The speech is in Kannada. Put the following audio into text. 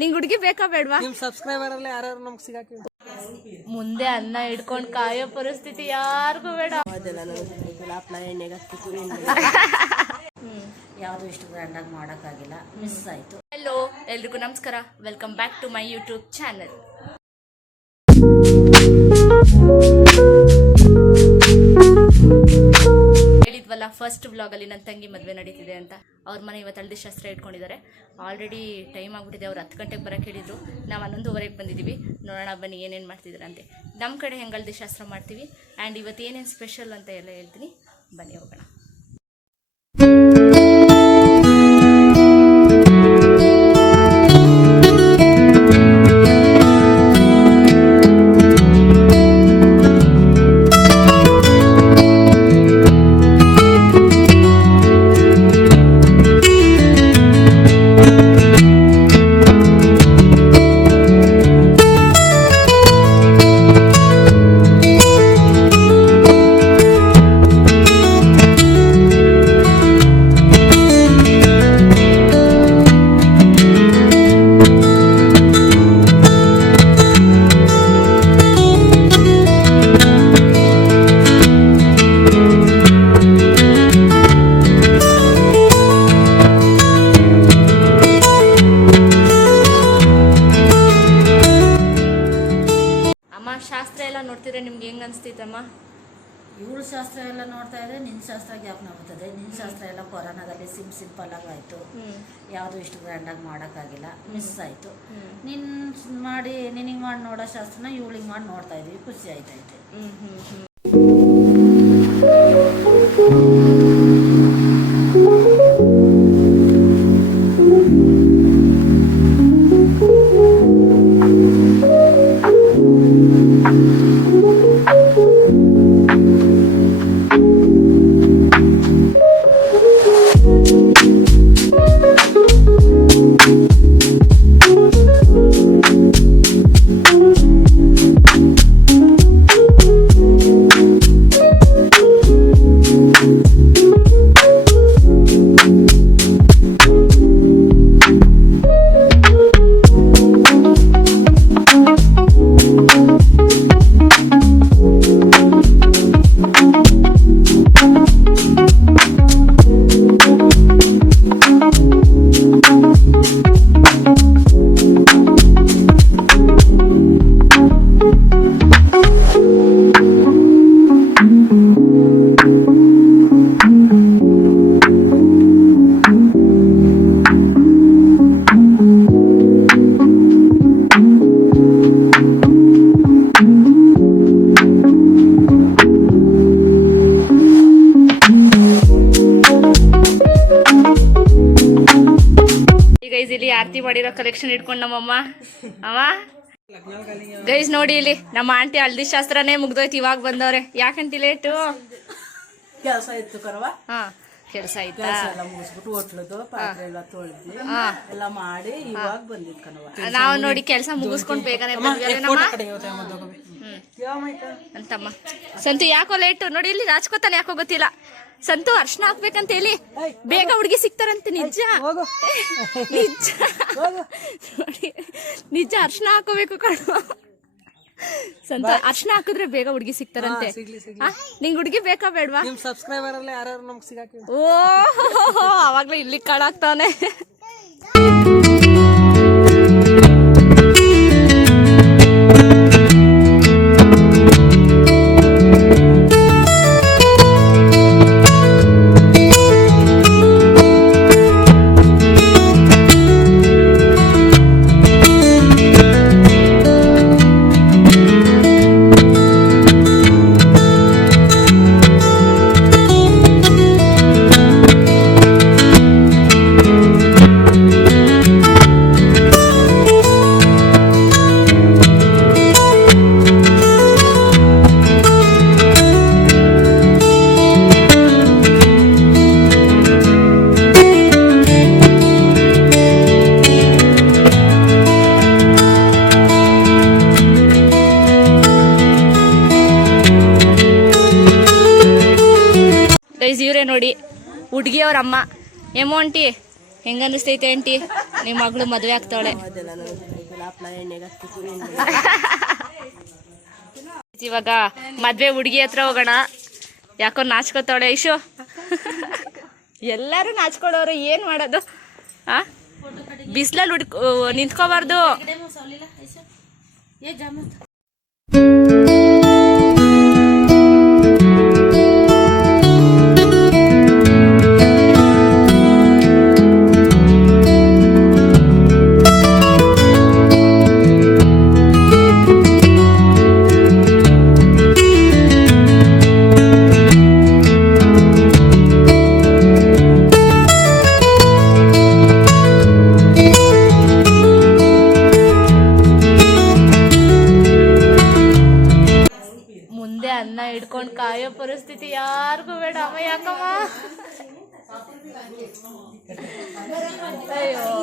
ನಿಂಗ್ ಹುಡುಗಿ ಬೇಕಾ ಬೇಡ್ವಾ? ನಿಮ್ ಸಬ್ಸ್ಕ್ರೈಬರ್ ಅಲ್ಲಿ ಯಾರು ನಮ್ಗೆ ಸಿಗಾಕಿ ಮುಂದೆ ಅನ್ನ ಹಿಡ್ಕೊಂಡು ಕಾಯೋ ಪರಿಸ್ಥಿತಿ ಯಾರಿಗೂ ಬೇಡ. ಯಾವುದು ಇಷ್ಟು ಗ್ರ್ಯಾಂಡಾಗಿ ಮಾಡೋಕ್ಕಾಗಿಲ್ಲ, ಮಿಸ್ ಆಯಿತು. ಹಲೋ ಎಲ್ರಿಗೂ ನಮಸ್ಕಾರ, welcome back to my YouTube channel. ಹೇಳಿದ್ವಲ್ಲ ಫಸ್ಟ್ ವ್ಲಾಗಲ್ಲಿ ನನ್ನ ತಂಗಿ ಮದುವೆ ನಡೀತಿದೆ ಅಂತ. ಅವ್ರ ಮನೆ ಇವತ್ತು ಹಳದಿ ಶಾಸ್ತ್ರ ಇಟ್ಕೊಂಡಿದ್ದಾರೆ. ಆಲ್ರೆಡಿ ಟೈಮ್ ಆಗಿಬಿಟ್ಟಿದೆ. ಅವ್ರು 10 ಗಂಟೆಗೆ ಬರೋಕ್ಕೆ ಹೇಳಿದ್ರು. ನಾವು 11:15 ಬಂದಿದ್ದೀವಿ. ನೋಡೋಣ ಬನ್ನಿ ಏನೇನು ಮಾಡ್ತಿದ್ದಾರೆ ಅಂತೆ. ನಮ್ಮ ಕಡೆ ಹೆಂಗೆ ಹಳದಿ ಶಾಸ್ತ್ರ ಮಾಡ್ತೀವಿ ಆ್ಯಂಡ್ ಇವತ್ತು ಏನೇನು ಸ್ಪೆಷಲ್ ಅಂತ ಎಲ್ಲ ಹೇಳ್ತೀನಿ. ಬನ್ನಿ ಹೋಗೋಣ. ಶಾಸ್ತ್ರ ಎಲ್ಲ ನೋಡ್ತಿದ್ರೆ ನಿಮ್ಗೆ ಹೆಂಗ್ ಅನ್ಸ್ತೈತಮ್ಮ? ಇವಳು ಶಾಸ್ತ್ರ ಎಲ್ಲ ನೋಡ್ತಾ ಇದ್ರೆ ನಿನ್ನ ಶಾಸ್ತ್ರ ಜ್ಞಾಪನ ಆಗುತ್ತದೆ. ನಿನ್ನ ಶಾಸ್ತ್ರ ಎಲ್ಲ ಕೊರೋನಾದಲ್ಲಿ ಸಿಂಪಲ್ ಆಗಿ ಆಯಿತು. ಯಾವುದು ಇಷ್ಟು ಗ್ರ್ಯಾಂಡಾಗಿ ಮಾಡೋಕ್ಕಾಗಿಲ್ಲ, ಮಿಸ್ ಆಯಿತು. ನಿನಗೆ ಮಾಡಿ ನೋಡೋ ಶಾಸ್ತ್ರನ ಇವಳಿಗೆ ಮಾಡಿ ನೋಡ್ತಾ ಇದ್ವಿ, ಖುಷಿ ಆಯ್ತೈತೆ. ಇಲ್ಲಿ ಆರತಿ ಮಾಡಿರೋ ಕಲೆಕ್ಷನ್ ಇಟ್ಕೊಂಡು ನಮ್ಮಮ್ಮ ಅಮ್ಮ ಗೈಸ್ ನೋಡಿ, ಇಲ್ಲಿ ನಮ್ಮ ಆಂಟಿ ಹಳದಿ ಶಾಸ್ತ್ರನೇ ಮುಗ್ದೋಯ್ತು, ಇವಾಗ ಬಂದವ್ರೆ. ಯಾಕಂತ ಲೇಟು? ಕೆಲಸ ಇತ್ತು ಕರವ. ಹಾ, ಕೆಲಸ ಆಯ್ತಾ? ಎಲ್ಲ ಮುಗಿಸ್ಬಿಟ್ಟು ಹೋಟ್ಲದು ಪಾತ್ರೆ ಎಲ್ಲ ತೊಳೆದಿ ಎಲ್ಲ ಮಾಡಿ ಇವಾಗ ಬಂದಿದ್ ಕಣವ. ನಾವು ನೋಡಿ ಕೆಲಸ ಮುಗಿಸ್ಕೊಂಡು ಬೇಗನೆ ಅಂತಮ್ಮ. ಸಂತು ಯಾಕೋ ಲೇಟು ನೋಡಿ, ಇಲ್ಲಿ ರಾಜ್ಕೋತಾನೆ ಯಾಕೋ ಗೊತ್ತಿಲ್ಲ. ಸಂತು ಅರ್ಶನ ಹಾಕ್ಬೇಕಂತ ಹೇಳಿ ಬೇಗ ಹುಡುಗಿ ಸಿಗ್ತಾರಂತೆ. ನಿಜ ನಿಜ ನೋಡಿ, ನಿಜ ಅರ್ಶನ ಹಾಕೋಬೇಕು ಕಣೋ. ಸಂತು ಅರ್ಶನ ಹಾಕಿದ್ರೆ ಬೇಗ ಹುಡುಗಿ ಸಿಗ್ತಾರಂತೆ. ನಿಂಗ್ ಹುಡುಗಿ ಬೇಕಾ ಬೇಡ್ವಾ? ನಿಮ್ ಸಬ್ಸ್ಕ್ರೈಬರ್ ಅಲ್ಲಿ ಯಾರು ನಮ್ಗೆ ಸಿಗಾಕಿ ಓ ಅವಾಗ್ಲೇ ಇಲ್ಲಿ ಕಾಳಾಗ್ತಾವನೆ. ಗೈಸ್ ಇವರೇ ನೋಡಿ ಹುಡುಗಿಯವ್ರ ಅಮ್ಮ. ಏಮೋ ಆಂಟಿ ಹೆಂಗ ಅನಿಸ್ತೈತೆ ಆಂಟಿ? ನಿಮ್ಮ ಮಗಳು ಮದುವೆ ಆಗ್ತಾವಳೆ. ಅದೆಲ್ಲ ನನಗೆ ಗೊತ್ತಿಲ್ಲ. ಹಪ್ಳ ಎಣ್ಣೆಗೆ ಹಾಕ್ಬಿಟ್ಟು ಇವಾಗ ಮದ್ವೆ ಹುಡುಗಿ ಹತ್ರ ಹೋಗೋಣ. ಯಾಕೋ ನಾಚ್ಕೋತಾವಳೆ ಐಶು. ಎಲ್ಲರೂ ನಾಚ್ಕೊಳ್ಳೋರು, ಏನ್ ಮಾಡೋದು? ಬಿಸಿಲಲ್ಲಿ ನಿಂತ್ಕೋಬಾರ್ದು. ಮುಂದೆ ಅನ್ನ ಹಿಡ್ಕೊಂಡು ಕಾಯೋ ಪರಿಸ್ಥಿತಿ ಯಾರಿಗೂ ಬೇಡ. ಅಮ್ಮ ಯಾಕಮ್ಮ? ಅಯ್ಯೋ